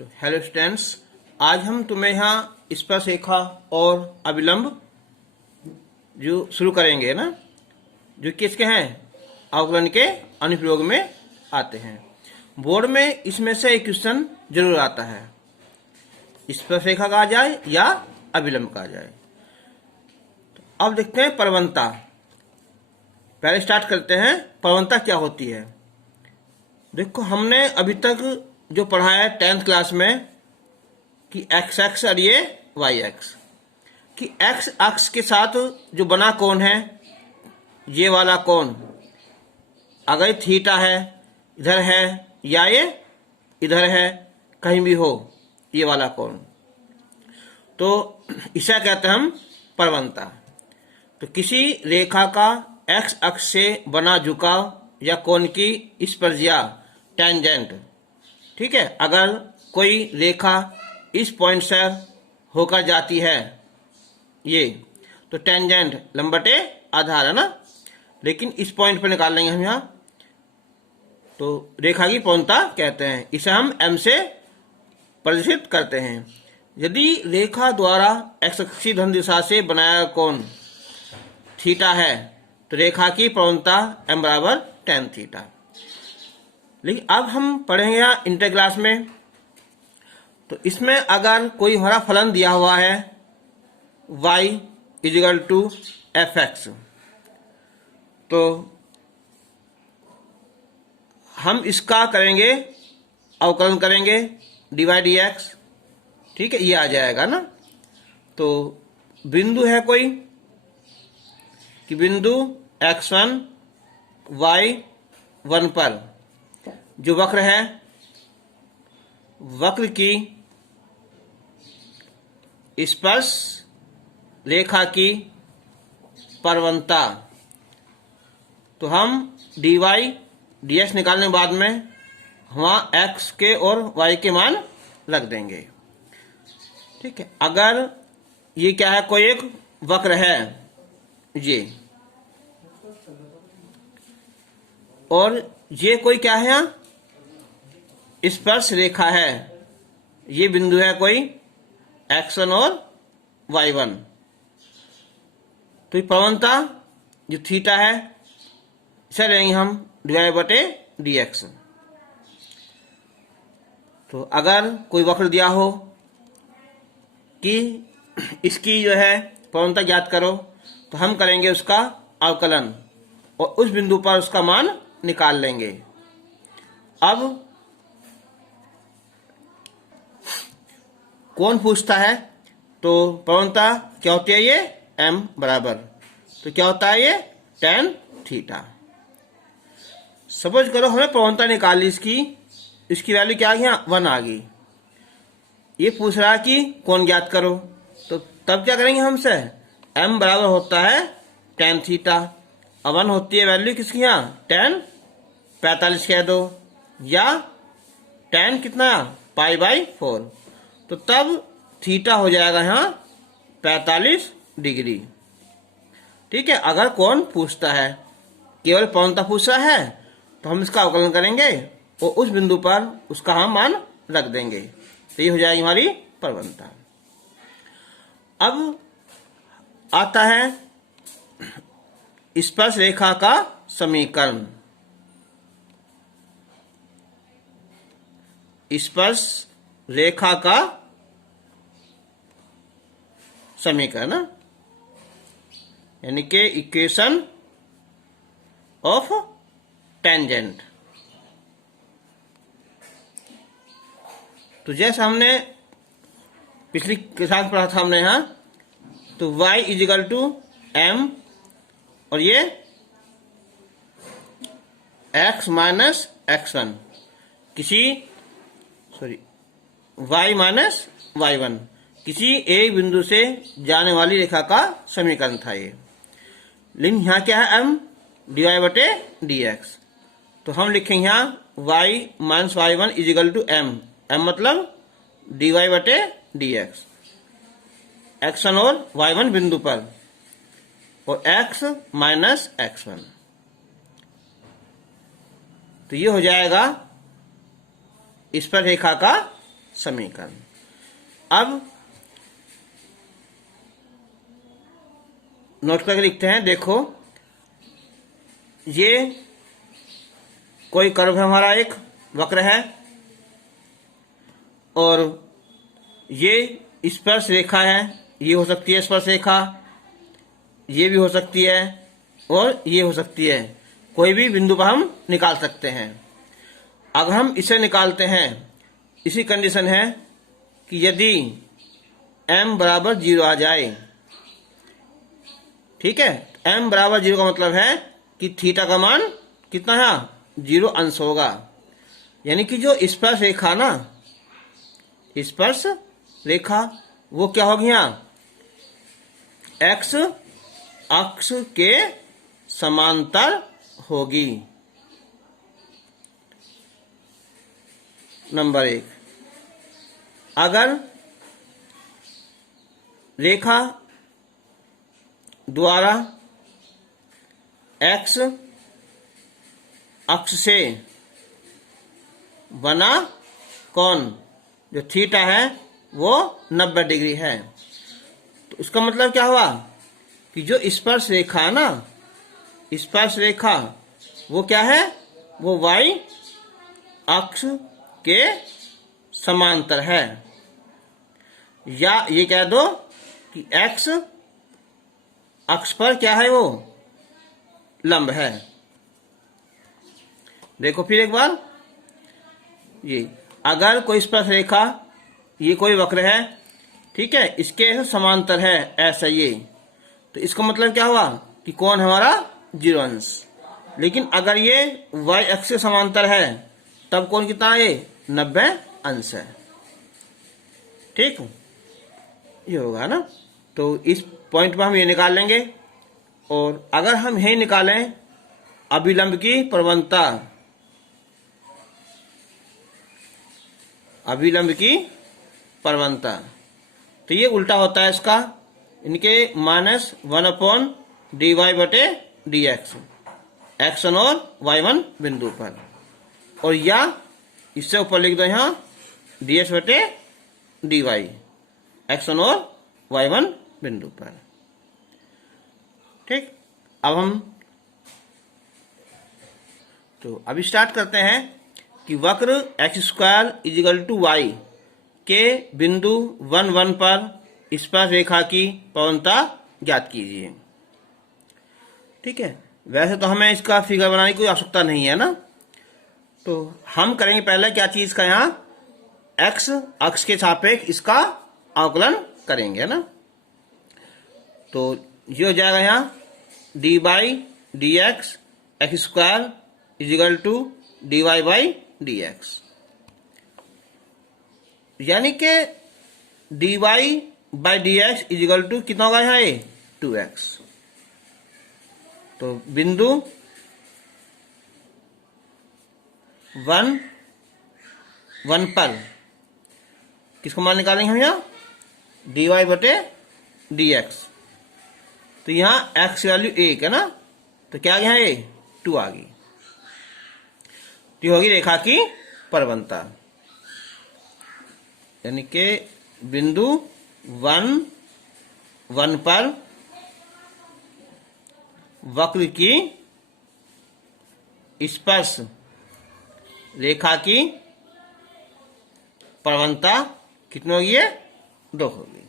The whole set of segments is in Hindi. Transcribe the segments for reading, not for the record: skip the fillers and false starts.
तो हेलो स्टूडेंट्स, आज हम तुम्हें यहाँ स्पर्शरेखा और अभिलंब जो शुरू करेंगे ना, जो किसके हैं, अवकलन के अनुप्रयोग में आते हैं। बोर्ड में इसमें से एक क्वेश्चन जरूर आता है, स्पर्शरेखा कहा जाए या अभिलंब कहा जाए। तो अब देखते हैं प्रवणता। पहले स्टार्ट करते हैं, प्रवणता क्या होती है। देखो, हमने अभी तक जो पढ़ा है 10th क्लास में कि एक्स एक्स और ये वाई एक्स, कि एक्स अक्ष के साथ जो बना कोण है, ये वाला कोण अगर थीटा है, इधर है या ये इधर है, कहीं भी हो ये वाला कोण, तो इसे कहते हैं हम प्रवणता। तो किसी रेखा का एक्स अक्ष से बना झुकाव या कोण की स्पर्शिया टेंजेंट, ठीक है। अगर कोई रेखा इस पॉइंट से होकर जाती है ये, तो टेंजेंट लंबटे आधार है ना, लेकिन इस पॉइंट पर निकाल लेंगे हम यहाँ, तो रेखा की प्रवणता कहते हैं। इसे हम एम से प्रदर्शित करते हैं। यदि रेखा द्वारा एक्स अक्षीय धन दिशा से बनाया कोण थीटा है, तो रेखा की प्रवणता एम बराबर tan थीटा। लेकिन अब हम पढ़ेंगे यहाँ इंटर क्लास में, तो इसमें अगर कोई हमारा फलन दिया हुआ है y is equal to F X, तो हम इसका करेंगे अवकलन करेंगे dy dx, ठीक है, ये आ जाएगा ना। तो बिंदु है कोई कि बिंदु x1 y1 पर जो वक्र है, वक्र की स्पर्श रेखा की प्रवणता, तो हम dy dx निकालने के बाद में वहाँ x के और y के मान रख देंगे, ठीक है। अगर ये क्या है, कोई एक वक्र है ये, और ये कोई क्या है यहाँ स्पर्श रेखा है, ये बिंदु है कोई x1 और y1, तो ये प्रवणता जो थीटा है इसे लेंगे हम dy/dx। तो अगर कोई वक्र दिया हो कि इसकी जो है प्रवणता ज्ञात करो, तो हम करेंगे उसका अवकलन और उस बिंदु पर उसका मान निकाल लेंगे। अब कौन पूछता है, तो प्रवणता क्या होती है, ये m बराबर, तो क्या होता है ये tan थीटा। सपोज करो हमें प्रवणता निकाली, इसकी वैल्यू क्या आ गई, 1 आ गई। ये पूछ रहा है कि कौन ज्ञात करो, तो तब क्या करेंगे हमसे, m बराबर होता है tan थीटा, 1 होती है वैल्यू किसकी यहाँ, tan 45 कह दो, या tan कितना π/4, तो तब थीटा हो जाएगा यहाँ 45 डिग्री, ठीक है। अगर कौन पूछता है, केवल प्रवणता पूछ रहा है, तो हम इसका अवकलन करेंगे और उस बिंदु पर उसका हम मान रख देंगे, तो ये हो जाएगी हमारी प्रवणता। अब आता है स्पर्श रेखा का समीकरण। स्पर्श रेखा का समीकरण, यानी कि इक्वेशन ऑफ टेंजेंट। तो जैसे हमने पिछली क्लास पढ़ा था हमने यहाँ, तो y इजिकल टू m और ये x minus x1 y minus y1 किसी एक बिंदु से जाने वाली रेखा का समीकरण था ये। लेकिन यहाँ क्या है, m dy/dx, तो हम लिखेंगे यहाँ y minus y1 is equal to m मतलब dy/dx, x1 और y1 बिंदु पर, और x माइनस x1, तो ये हो जाएगा स्पर्शरेखा का समीकरण। अब नोट करके लिखते हैं। देखो, ये कोई कर्व है, हमारा एक वक्र है, और ये स्पर्श रेखा है। ये हो सकती है स्पर्श रेखा, ये भी हो सकती है, और ये हो सकती है। कोई भी बिंदु पर हम निकाल सकते हैं। अगर हम इसे निकालते हैं, इसी कंडीशन है कि यदि m बराबर 0 आ जाए, ठीक है, m बराबर 0 का मतलब है कि थीटा का मान कितना है, 0 अंश होगा। यानी कि जो स्पर्श रेखा ना, स्पर्श रेखा वो क्या होगी, यहाँ x अक्ष के समांतर होगी। नंबर 1, अगर रेखा द्वारा x अक्ष से बना कोण जो थीटा है वो 90 डिग्री है। तो इसका मतलब क्या हुआ कि जो स्पर्श रेखा है ना, स्पर्श रेखा वो क्या है, वो y अक्ष के समांतर है। या ये कह दो कि x अक्ष पर क्या है, वो लंब है। देखो फिर एक बार, ये अगर कोई स्पर्श रेखा, ये कोई वक्र है, ठीक है, इसके समांतर है ऐसा ये, तो इसका मतलब क्या हुआ कि कोण हमारा 0 अंश। लेकिन अगर ये y अक्ष से समांतर है तब कोण कितना है, 90 अंश है। ठीक, ये होगा ना। तो इस पॉइंट पर हम ये निकाल लेंगे। और अगर हम यही निकालें अभिलंब की प्रवणता, अभिलंब की प्रवणता, तो ये उल्टा होता है इसका, इनके -1/dy/dx x1 और y1 बिंदु पर, और या इससे ऊपर लिख दो यहाँ dx/dy x1 और y1 बिंदु पर। ठीक, अब हम तो अभी स्टार्ट करते हैं कि वक्र x² = y के बिंदु 1 1 पर स्पर्श रेखा की प्रवणता ज्ञात कीजिए। ठीक है, वैसे तो हमें इसका फिगर बनाने की कोई आवश्यकता नहीं है ना, तो हम करेंगे पहले क्या चीज का, यहाँ x अक्ष के सापेक्ष इसका अवकलन करेंगे ना। तो ये हो जाएगा यहाँ d/dx x² = dy/dx, यानी कि dy/dx = कितना होगा यहाँ, ये 2x। तो बिंदु 1 1 पर किसको मान निकालेंगे हम, यहाँ dy/dx। तो यहाँ x वैल्यू 1 है ना, तो क्या यहाँ ये 2 आ गई। तो होगी रेखा की प्रवणता, यानी कि बिंदु 1 1 पर वक्र की स्पर्श रेखा की प्रवणता कितनी होगी, 2 होगी।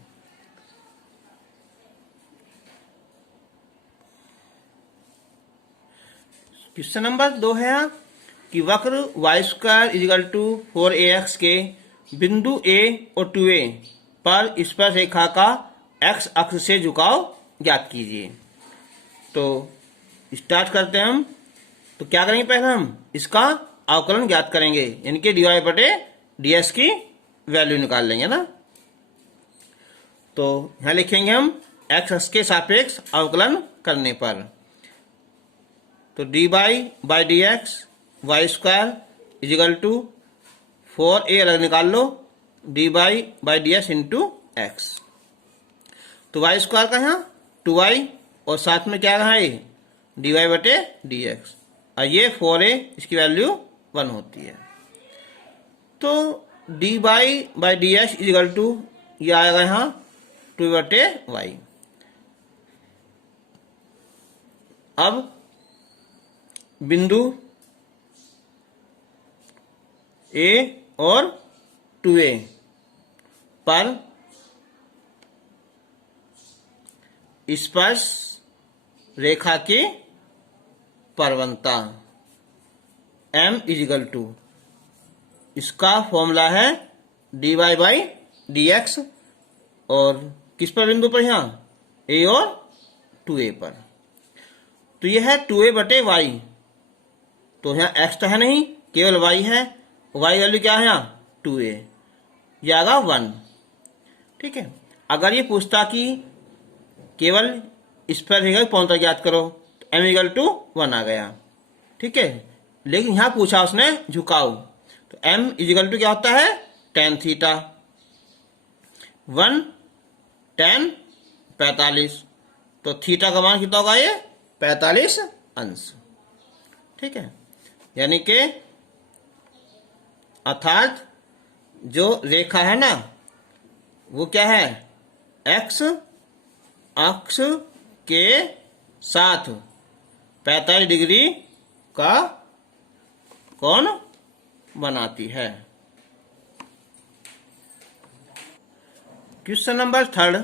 क्वेश्चन नंबर 2 है कि वक्र y² = 4ax के बिंदु A और 2a पर स्पर्श रेखा का x अक्ष से झुकाव ज्ञात कीजिए। तो स्टार्ट करते हैं हम। तो क्या करेंगे, पहले हम इसका अवकलन ज्ञात करेंगे, यानी कि dy/dx की वैल्यू निकाल लेंगे ना। तो यहां लिखेंगे हम x अक्ष के सापेक्ष अवकलन करने पर, तो dy/dx y² = 4a अलग निकाल लो, dy/dx × x। तो y² का यहाँ 2y और साथ में क्या रहा है, dy/dx, और ये 4a, इसकी वैल्यू 1 होती है। तो D by D X is equal to, ये आएगा यहाँ 2/y। अब बिंदु A और 2A पर स्पर्श रेखा की परवलता m इजिकल टू, इसका फॉर्मूला है dy बाई डी एक्स, और किस पर बिंदु पर, यहाँ A और 2A पर। तो यह है 2A/y, तो यहाँ x तो है नहीं, केवल y है, y वैल्यू क्या है यहाँ 2A, यह आएगा 1। ठीक है, अगर ये पूछता कि केवल इस पर रहेगा पौंता ज्ञात करो, तो m इक्वल टू 1 आ गया। ठीक है, लेकिन यहाँ पूछा उसने झुकाव, तो m इक्वल टू क्या होता है tan थीटा, 1 tan 45, तो थीटा का मान कितना होगा, ये 45 अंश। ठीक है, यानी कि अर्थात जो रेखा है ना, वो क्या है, x अक्ष के साथ 45 डिग्री का कोण बनाती है। क्वेश्चन नंबर 3,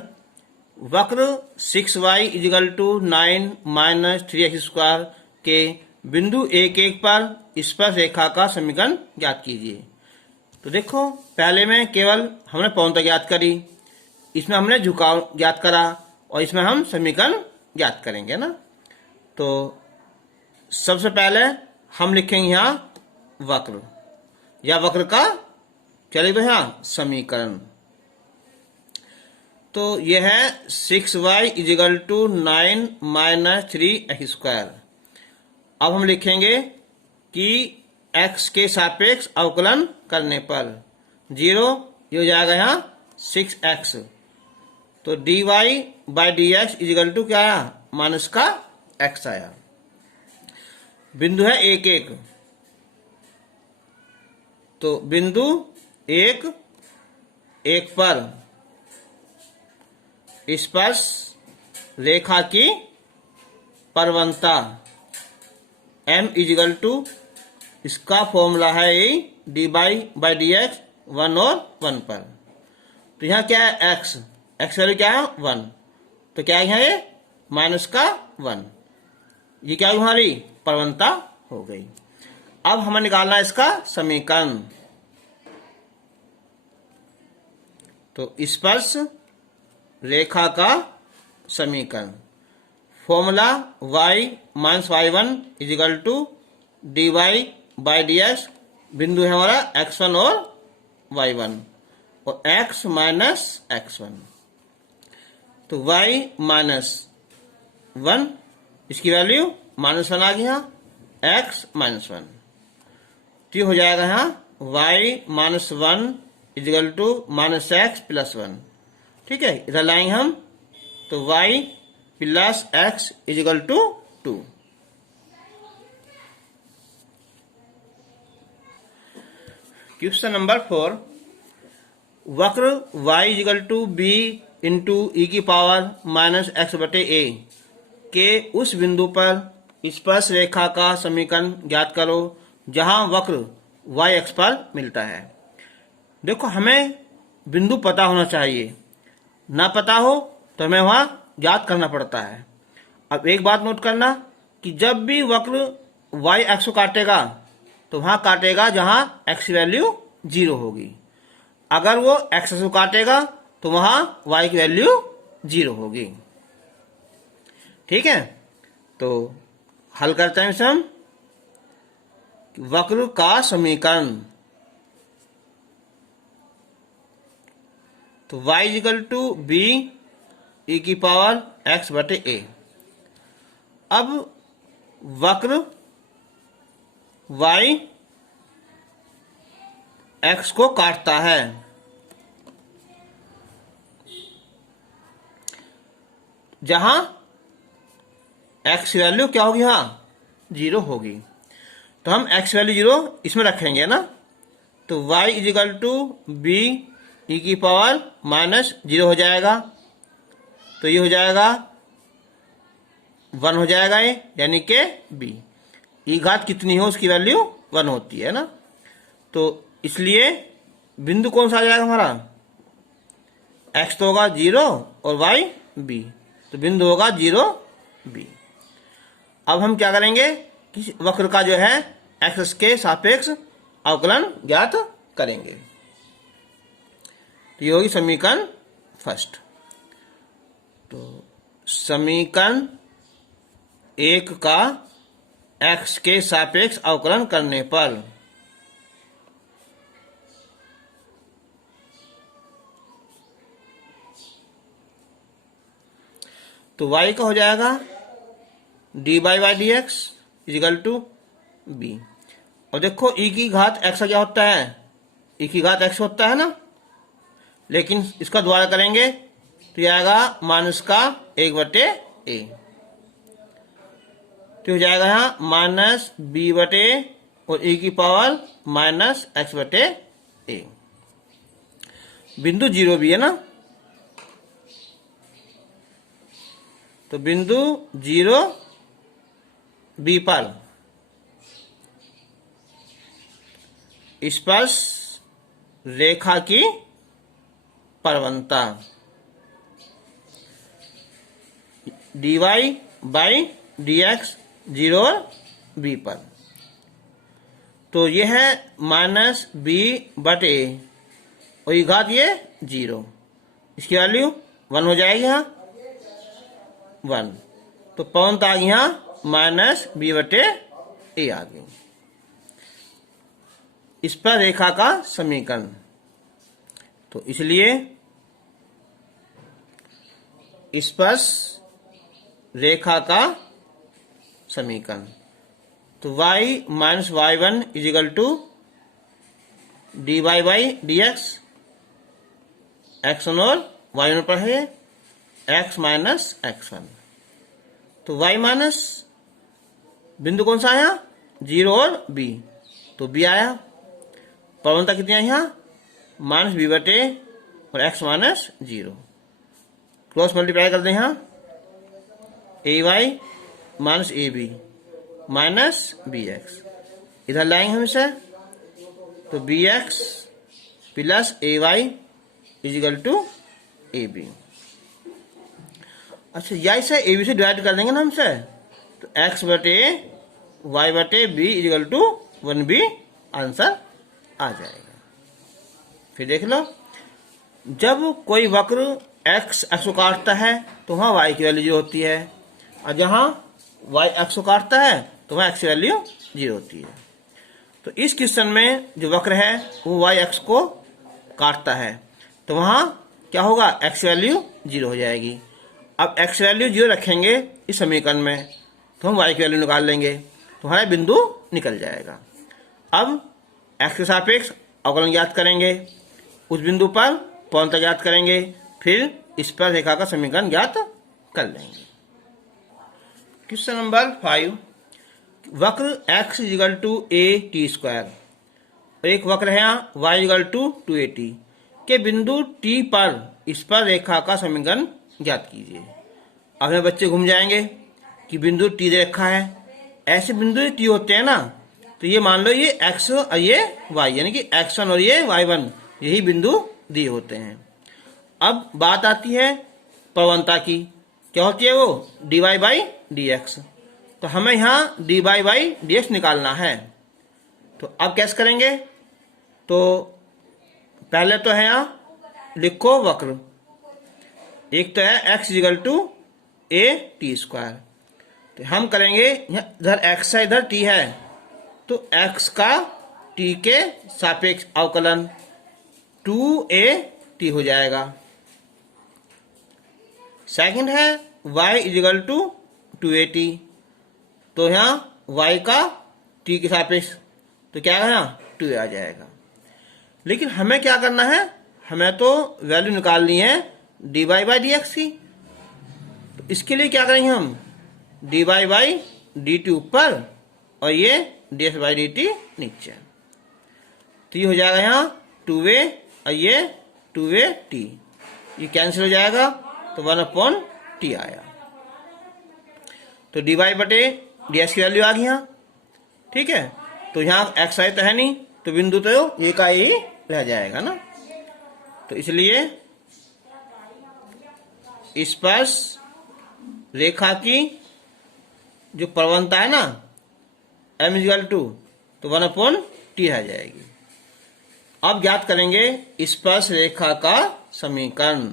वक्र 6y is equal to 9 minus 3x² के बिंदु 1,1 पर स्पर्श रेखा का समीकरण ज्ञात कीजिए। तो देखो, पहले में केवल हमने पौंता ज्ञात करी, इसमें हमने झुकाव ज्ञात करा, और इसमें हम समीकरण ज्ञात करेंगे ना। तो सबसे पहले हम लिखेंगे यहाँ वक्र, या वक्र का चलिए तो यहाँ समीकरण। तो यह है 6y is equal to 9 minus 3x²। अब हम लिखेंगे कि x के सापेक्ष अवकलन करने पर 0, ये हो जाएगा यहाँ 6x, तो dy by D X is equal to क्या आया, माइनस का x आया। बिंदु है 1,1, तो बिंदु 1,1 पर स्पर्श रेखा की परवलता m इजिकल टू, इसका फॉर्मूला है यही dy बाई डी एक्स 1 और 1 पर। तो यहाँ क्या है x वैल्यू क्या है 1, तो क्या है यहाँ ये माइनस का 1, ये क्या हुई हमारी परवलता हो गई। अब हमें निकालना है इसका समीकरण। तो स्पर्श रेखा का समीकरण, formula y minus y1 is equal to dy by D X, बिंदु है हमारा x1 और y1, और x माइनस x1, तो y माइनस 1, इसकी वैल्यू -1 आ गया, x माइनस 1, तो हो जाएगा यहाँ y minus 1 equal to minus x plus 1। ठीक है, इधर लाएंगे हम, तो y plus x is equal to 2। Question number 4, वक्र y is equal to b into e की पावर माइनस x/a के उस बिंदु पर स्पर्श रेखा का समीकरण ज्ञात करो जहां वक्र y अक्ष पर मिलता है। देखो, हमें बिंदु पता होना चाहिए, ना पता हो तो हमें वहां ज्ञात करना पड़ता है। अब एक बात नोट करना कि जब भी वक्र y अक्ष को काटेगा तो वहां काटेगा जहां x वैल्यू 0 होगी। अगर वो x अक्ष को काटेगा तो वहां y की वैल्यू 0 होगी। ठीक है, तो हल करते हैं इसे हम। वक्र का समीकरण, तो y इजिकल टू b ई की पावर x/a। अब वक्र y x को काटता है, जहां x वैल्यू क्या होगी, 0 होगी। तो हम x वैल्यू 0 इसमें रखेंगे ना, तो y is equal to B E की पावर माइनस 0 हो जाएगा। तो ये हो जाएगा 1 हो जाएगा ये, यानी कि b ई घात कितनी हो उसकी वैल्यू 1 होती है ना। तो इसलिए बिंदु कौन सा आ जाएगा हमारा, x तो होगा 0 और y b, तो बिंदु होगा 0 b। अब हम क्या करेंगे कि वक्र का जो है x के सापेक्ष अवकलन ज्ञात करेंगे। तो ये होगी समीकरण फर्स्ट। तो समीकरण 1 का x के सापेक्ष अवकलन करने पर तो y का हो जाएगा dy by D X is equal to B. और देखो e की घात x का क्या होता है, e की घात x होता है ना, लेकिन इसका द्वारा करेंगे तो ये आएगा माइनस का 1/a। तो हो जाएगा यहाँ माइनस b बटे और e की पावर माइनस x/a। बिंदु 0 भी है ना, तो बिंदु 0 b पर स्पर्श रेखा की परवलता dy बाई डी एक्स 0 और b पर। तो ये है माइनस b बटे और ये घात ये 0, इसकी वैल्यू 1 हो जाएगी यहाँ 1। तो पौंत आ गई यहाँ माइनस b बटे a आ गई। इस पर रेखा का समीकरण, तो इसलिए स्पर्श रेखा का समीकरण, तो y minus y1 is equal to dy by D X, x1 और y1 पर है x माइनस x1। तो y माइनस बिंदु कौन सा आया 0 और b, तो b आया। परवलता कितनी आई यहाँ माइनस b बटे और x माइनस 0, क्रॉस मल्टीप्लाई कर दें यहाँ ay minus ab minus bx, इधर लाएंगे हम इसे, तो bx plus ay is equal to ab। अच्छा या इसे ab से डिवाइड कर देंगे ना हमसे, तो x बटे y बटे b equal to 1b answer आ जाएगा। फिर देख लो, जब कोई वक्र x को काटता है तो वहाँ y की वैल्यू 0 होती है, और जहाँ y x को काटता है तो वहाँ x की वैल्यू 0 होती है। तो इस क्वेश्चन में जो वक्र है वो y x को काटता है, तो वहाँ क्या होगा x की वैल्यू 0 हो जाएगी। अब x वैल्यू 0 रखेंगे इस समीकरण में तो हम y की वैल्यू निकाल लेंगे, तो हमारा बिंदु निकल जाएगा। अब x के सापेक्ष अवकलन ज्ञात करेंगे, उस बिंदु पर पौंता ज्ञात करेंगे, फिर इस पर रेखा का समीकरण ज्ञात कर लेंगे। क्वेश्चन नंबर 5, वक्र x is equal to a t square, एक वक्र है यहाँ y इजिकल टू 2at के बिंदु t पर इस पर रेखा का समीकरण ज्ञात कीजिए। अब हमें बच्चे घूम जाएंगे कि बिंदु t दे रखा है, ऐसे बिंदु t होते हैं ना, तो ये मान लो ये x और ये y, यानी कि x1 और ये y1 यही बिंदु दिए होते हैं। अब बात आती है परवलता की, क्या होती है वो dy बाई डी एक्स। तो हमें यहाँ dy बाई डी एक्स निकालना है, तो अब कैसे करेंगे, तो पहले तो है यहाँ लिखो वक्र, एक तो है x is equal to a t square, तो हम करेंगे इधर x है इधर t है, तो x का t के सापेक्ष अवकलन 2at हो जाएगा। सेकंड है y इजिकल टू 2at, तो यहाँ y का t के सापेक्ष तो क्या है यहाँ 2 आ जाएगा। लेकिन हमें क्या करना है, हमें तो वैल्यू निकालनी है dy बाई डी एक्स की, तो इसके लिए क्या करेंगे हम dy बाई डी टी ऊपर और ये dx बाई डी टी नीचे। तो ये हो जाएगा यहाँ 2a और ये 2at, ये कैंसिल हो जाएगा तो 1/t आया। तो dy बटे ds की वैल्यू आ गई यहाँ। ठीक है, तो यहाँ x आई तो है नहीं, तो बिंदु तो ये का ही रह जाएगा ना। तो इसलिए स्पर्श रेखा की जो प्रवणता है ना m = तो 1/t रह जाएगी। अब ज्ञात करेंगे स्पर्श रेखा का समीकरण।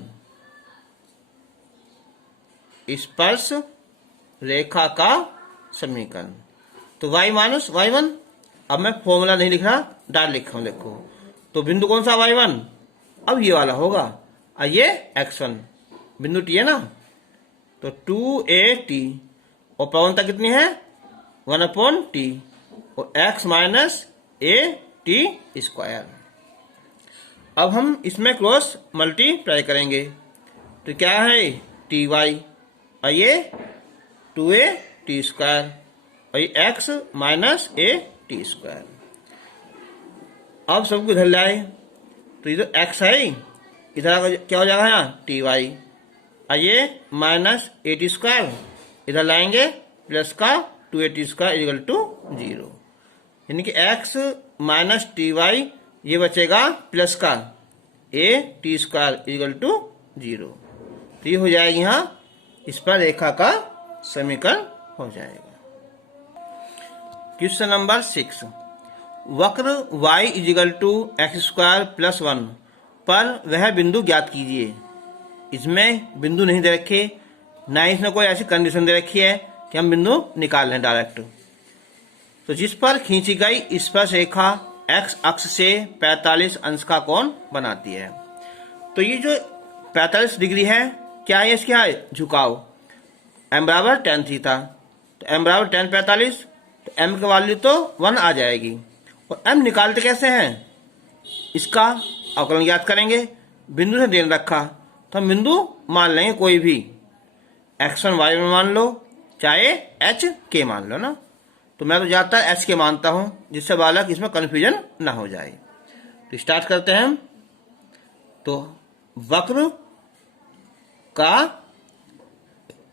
स्पर्श रेखा का समीकरण तो y माइनस y1। अब मैं फॉर्मूला नहीं लिख रहा, डायरेक्ट लिख रहा हूं। देखो तो बिंदु कौन सा y1, अब ये वाला होगा, और ये x1 बिंदु t है ना, तो 2at और प्रवणता कितनी है 1/t और x माइनस at²। अब हम इसमें क्रॉस मल्टीप्लाई करेंगे तो क्या है ty और ये 2at² और ये x माइनस at²। अब सबको इधर लाए तो ये जो x है इधर क्या हो जाएगा यहाँ ty और ये माइनस at², इधर लाएंगे प्लस का 2at² = 0, यानी कि x माइनस ty ये बचेगा प्लस का at² = 0। तो ये हो जाएगी यहाँ इस पर रेखा का समीकरण हो जाएगा। क्वेश्चन नंबर 6, वक्र y = x² + 1 पर वह बिंदु ज्ञात कीजिए। इसमें बिंदु नहीं दे रखे, ना इसमें कोई ऐसी कंडीशन दे रखी है कि हम बिंदु निकाल लें डायरेक्ट। तो जिस पर खींची गई स्पर्श रेखा x अक्ष से 45 अंश का कोण बनाती है। तो ये जो 45 डिग्री है क्या है, इसका है झुकाव, m = tan θ। तो m = tan 45, तो m की वैल्यू तो 1 आ जाएगी। और m निकालते कैसे हैं, इसका अवकलन ज्ञात करेंगे। बिंदु से देन रखा तो हम बिंदु मान लेंगे कोई भी, x1 y1 मान लो, चाहे h k मान लो ना। तो मैं तो ज्यादातर h के मानता हूं, जिससे बालक इसमें कंफ्यूजन ना हो जाए। तो स्टार्ट करते हैं हम। तो वक्र का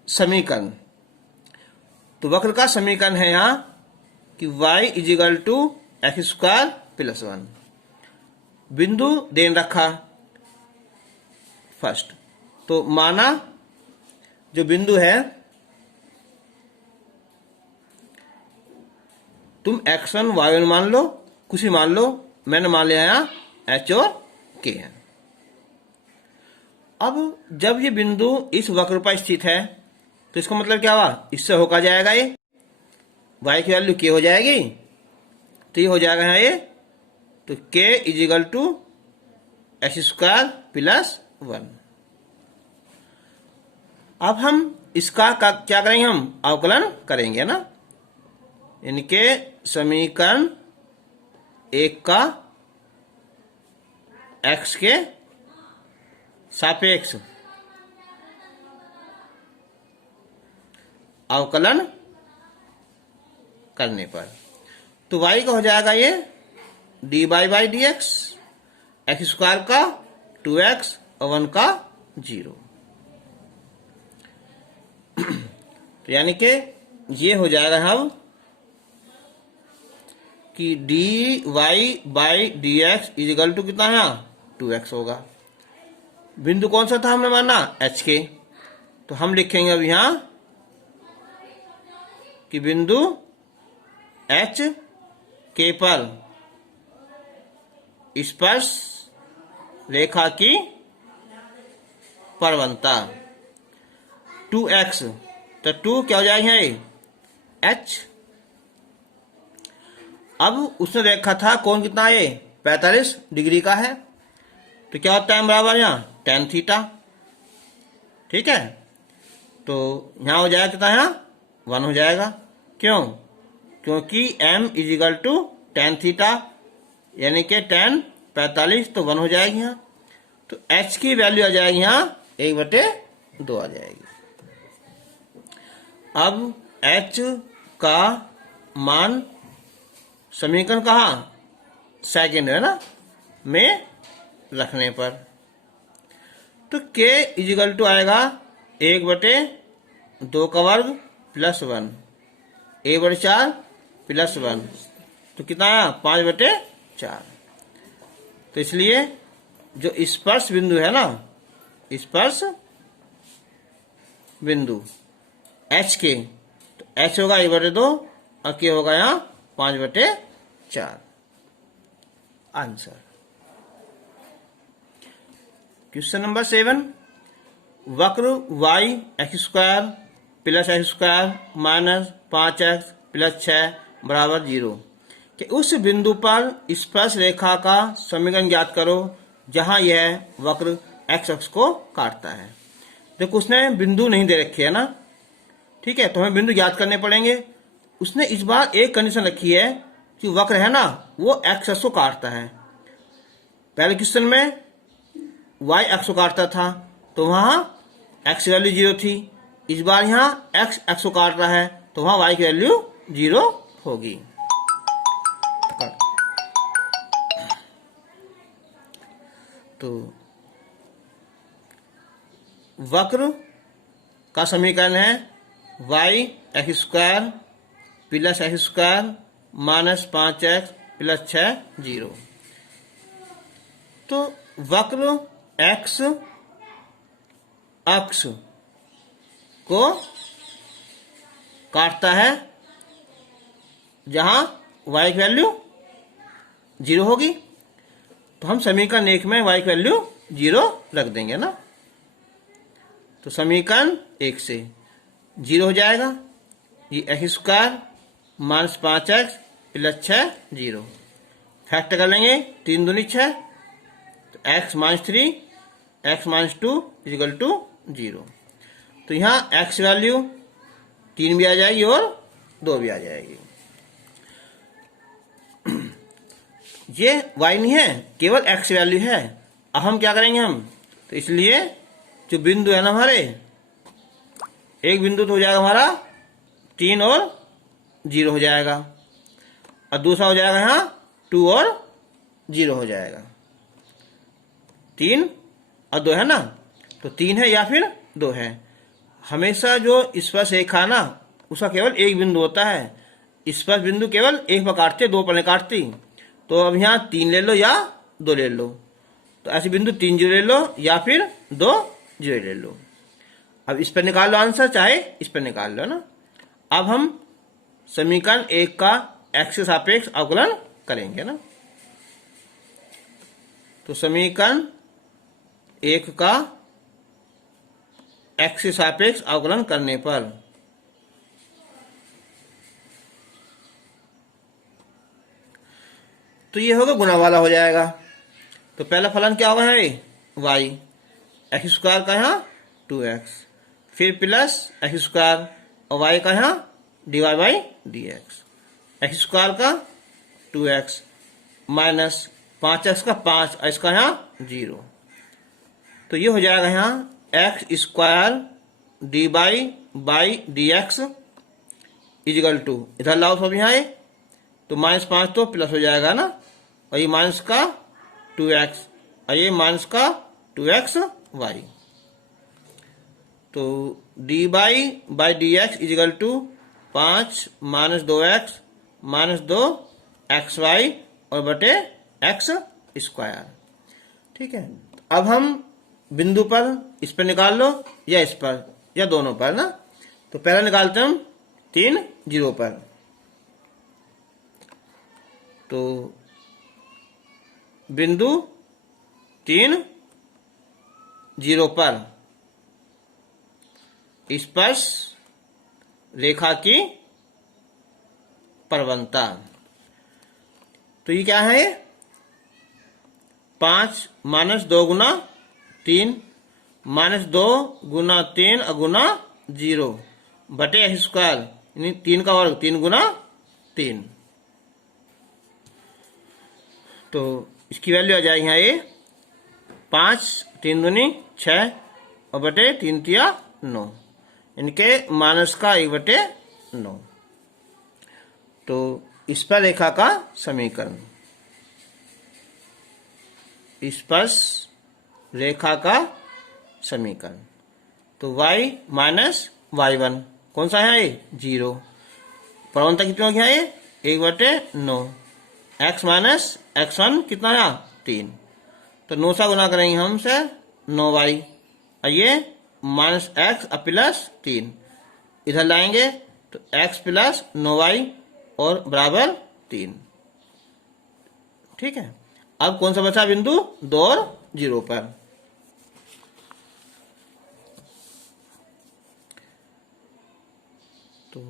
समीकरण, तो वक्र का समीकरण है यहां कि y = x² + 1। बिंदु देन रखा फर्स्ट, तो माना जो बिंदु है तुम x1 y1 मान लो, कुछ भी मान लो, मैंने मान लिया यहाँ h और k है। अब जब ये बिंदु इस वक्र पर स्थित है तो इसका मतलब क्या हुआ, इससे होकर जाएगा ये y की वैल्यू k हो जाएगी, तो ये हो जाएगा यहाँ ये, तो k = x² + 1। अब हम इसका क्या करेंगे, हम अवकलन करेंगे ना, इनके समीकरण 1 का x के सापेक्ष अवकलन करने पर तो y का हो जाएगा ये dy/dx, x² का 2x और 1 का 0। तो यानी कि ये हो जाएगा हम कि dy/dx = कितना है 2x होगा। बिंदु कौन सा था हमने माना h के, तो हम लिखेंगे अब यहां कि बिंदु h के पर स्पर्श रेखा की प्रवणता 2x, तो 2 क्या हो जाएगा h। अब उसने देखा था कौन कितना है 45 डिग्री का है, तो क्या होता है बराबर यहाँ tan θ। ठीक है, तो यहाँ हो जाएगा कितना, यहाँ 1 हो जाएगा। क्यों, क्योंकि m = tan θ, यानी कि tan 45, तो 1 हो जाएगी यहाँ। तो h की वैल्यू आ जाएगी यहाँ 1/2 आ जाएगी। अब h का मान समीकरण कहाँ सेकेंड है ना में रखने पर। तो k इजिकल टू आएगा 1/2 का वर्ग प्लस 1, 1/4 प्लस 1, तो कितना आया 5/4। तो इसलिए जो स्पर्श बिंदु है ना, स्पर्श बिंदु h के, तो h होगा 1/2 और k होगा यहाँ 5/4। आंसर। क्वेश्चन नंबर 7, वक्र y x² plus x² minus 5x plus 6 बराबर 0 कि उस बिंदु पर स्पर्श रेखा का समीकरण ज्ञात करो जहां यह वक्र x अक्ष को काटता है। देखो उसने बिंदु नहीं दे रखी है ना, ठीक है, तो हमें बिंदु ज्ञात करने पड़ेंगे। उसने इस बार एक कंडीशन रखी है कि वक्र है ना वो x अक्ष को काटता है। पहले क्वेश्चन में y अक्ष को काटता था तो वहां x की वैल्यू 0 थी। इस बार यहाँ x अक्ष को काट रहा है तो वहां y की वैल्यू 0 होगी। तो वक्र का समीकरण है y x² plus x² minus 5x plus 6 0। तो वक्र x अक्ष को काटता है जहां y की वैल्यू 0 होगी, तो हम समीकरण 1 में y की वैल्यू 0 रख देंगे ना। तो समीकरण 1 से 0 हो जाएगा, ये x² minus 5x plus 6 0। Factor कर लेंगे 3 दूनी 6, तो x minus 3 x minus 2 equal to 0। तो यहाँ x वैल्यू 3 भी आ जाएगी और 2 भी आ जाएगी। ये y नहीं है, केवल x वैल्यू है। अब हम क्या करेंगे तो इसलिए जो बिंदु है ना हमारे, एक बिंदु तो हो जाएगा हमारा 3 और 0 हो जाएगा, और दूसरा हो जाएगा यहाँ 2 और 0 हो जाएगा। 3 और 2 है ना, तो 3 है या फिर 2 है। हमेशा जो स्पर्श रेखा ना उसका केवल एक बिंदु होता है। स्पर्श बिंदु केवल एक पर काटते, 2 पर नहीं काटती। तो अब यहाँ 3 ले लो या 2 ले लो, तो ऐसे बिंदु 3 0 ले लो या फिर 2 0 ले लो। अब इस पर निकाल लो आंसर, चाहे इस पर निकाल लो ना। अब हम समीकरण 1 का x के सापेक्ष अवकलन करेंगे ना। तो समीकरण 1 का x के सापेक्ष अवकलन करने पर तो ये होगा गुणा वाला हो जाएगा। तो पहला फलन क्या होगा है y, x² का यहाँ 2x, फिर प्लस x² और y का यहाँ dy/dx, x² का 2x माइनस 5x का 5, इसका यहाँ 0। तो ये हो जाएगा यहाँ x² dy/dx इजिकल टू, इधर लाओ सब यहाँ है तो -5 तो प्लस हो जाएगा ना, और ये माइनस का 2x और ये माइनस का 2xy। तो dy/dx is equal to 5 minus 2x minus 2xy और बटे x²। ठीक है, अब हम बिंदु पर इस पर निकाल लो या इस पर या दोनों पर ना। तो पहला निकालते हैं हम 3 0 पर। तो बिंदु 3 0 पर स्पर्श रेखा की प्रवणता, तो ये क्या है 5 माइनस 2 गुना 3 माइनस 2 गुना 3 गुना 0 बटे x², यानी 3 का वर्ग 3 गुना 3। तो इसकी वैल्यू आ जाएगी यहाँ ये 5 3 दूनी 6 और बटे 3 तिया 9, इनके माइनस का 1/9। तो इस पर रेखा का समीकरण। स्पर्श रेखा का समीकरण। तो y माइनस y1 कौन सा है ये? 0। प्रवणता कितना हो गया ये? 1/9। x माइनस x1 कितना है? 3। तो 9 से गुना करेंगे हम से 9y, और ये माइनस x और प्लस 3 इधर लाएंगे तो x प्लस 9y और बराबर 3। ठीक है। अब कौन सा बचा बिंदु? 2 और 0 पर। तो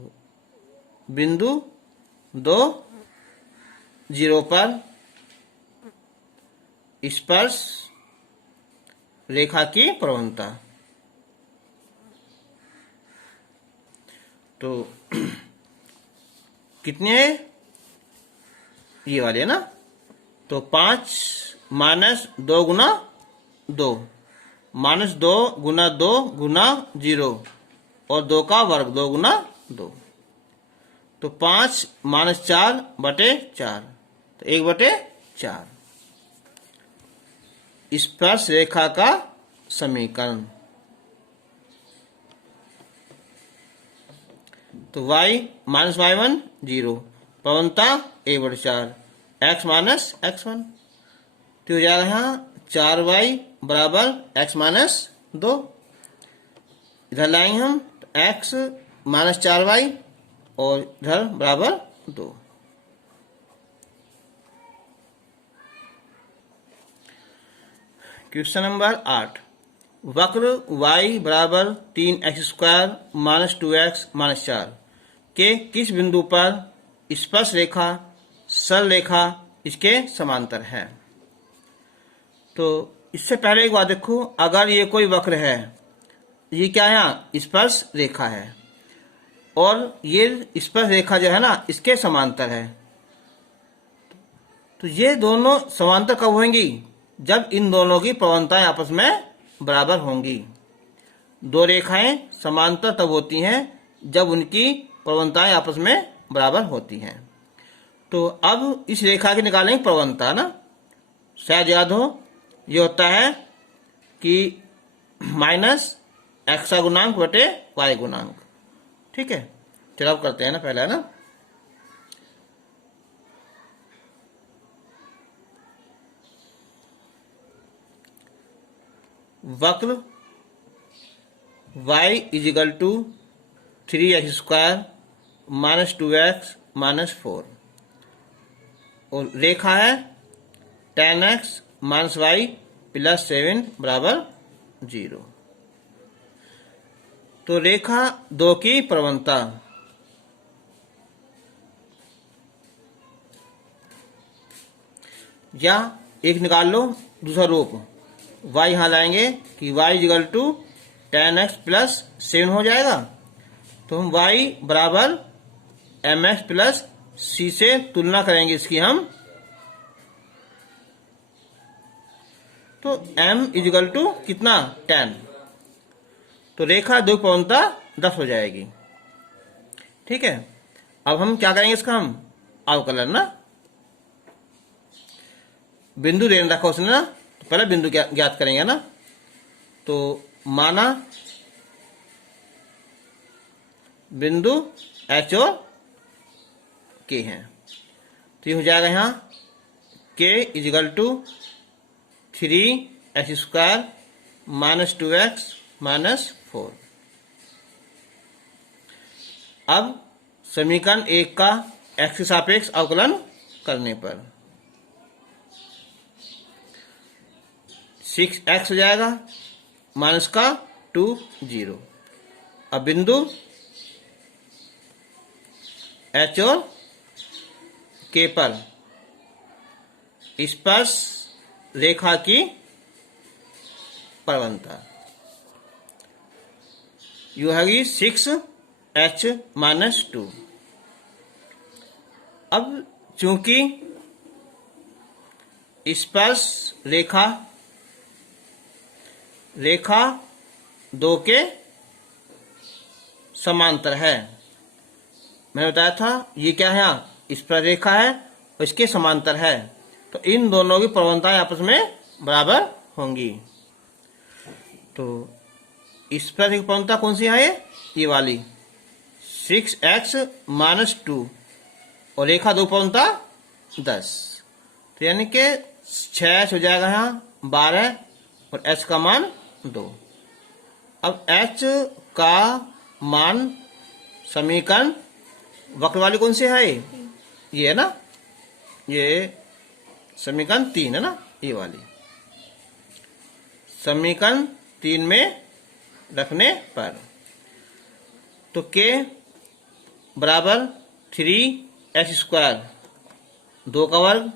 बिंदु 2, 0 पर स्पर्श रेखा की प्रवणता। तो कितने है? ये वाले है ना। तो 5 माइनस 2 गुना 2, माइनस 2 गुना 2 गुना 0 और 2 का वर्ग 2 गुना 2। तो 5 माइनस 4/4, तो 1/4 स्पर्श रेखा का समीकरण। तो y माइनस y1 0, प्रवणता 1/4, x माइनस x1। तो हो जाएगा यहाँ 4y बराबर x माइनस 2। इधर लाएंगे हम x माइनस 4y और इधर बराबर 2। Question number 8। वक्र y बराबर 3x² माइनस 2x माइनस 4 के किस बिंदु पर स्पर्श रेखा सरल रेखा इसके समांतर है? तो इससे पहले एक बात देखो, अगर ये कोई वक्र है, ये क्या है? स्पर्श रेखा है, और ये स्पर्श रेखा जो है ना इसके समांतर है। तो ये दोनों समांतर कब होंगी? जब इन दोनों की प्रवणताएं आपस में बराबर होंगी। दो रेखाएं समांतर तब होती हैं जब उनकी प्रवणताएं आपस में बराबर होती हैं। तो अब इस रेखा की निकालेंगे प्रवणता ना, शायद याद हो, ये होता है कि माइनस x गुणांक बटे y गुणांक। ठीक है, चलो अब करते हैं ना पहले, है ना। वक्र y is equal to 3x² minus 2x minus 4 और रेखा है tan x minus y plus 7 बराबर 0। तो रेखा 2 की प्रवणता, या एक निकाल लो दूसरा रूप, y यहां लाएंगे कि y equal to tan x plus 7 हो जाएगा। तो हम y बराबर mx प्लस c से तुलना करेंगे इसकी हम, तो m इक्वल टू कितना? 10। तो रेखा 2 प्रवणता 10 हो जाएगी। ठीक है, अब हम क्या करेंगे इसका? हम अवकलन ना, बिंदु दे रखा उसने ना, तो पहले बिंदु ज्ञात करेंगे ना। तो माना बिंदु h और k हैं, तो ये हो जाएगा यहाँ k equal to 3x² minus 2x minus 4। अब समीकरण 1 का x के सापेक्ष अवकलन करने पर 6x हो जाएगा, माइनस का 2 0। अब बिंदु h और k पर स्पर्श रेखा की प्रवणता यू है 6h माइनस 2। अब चूंकि स्पर्श रेखा 2 के समांतर है, मैंने बताया था ये क्या है? स्पर्श रेखा है और इसके समांतर है, तो इन दोनों की प्रवणताएं आपस में बराबर होंगी। तो इस पर एक पूर्णता कौन सी है, ये वाली 6x माइनस 2 और रेखा दो पूर्णता 10। तो यानी कि 6 हो जाएगा यहाँ 12 और h का मान 2। अब h का मान समीकरण वक्र वाली कौन सी है, ये है ना, ये समीकरण 3 है ना, ये वाली समीकरण 3 में रखने पर तो k बराबर 3x², 2 का वर्ग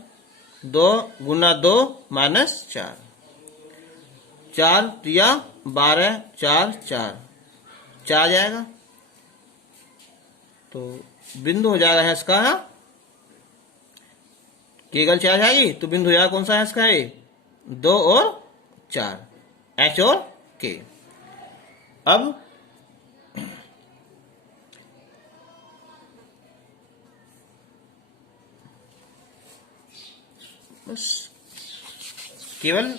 2 गुना 2 माइनस 4, 4 दिया 12, 4 4 4 जाएगा। तो बिंदु हो जाएगा है इसका, केवल 4 जाएगी तो बिंदु हो जाएगा कौन सा है इसका, है 2 और 4, h और k। अब बस केवल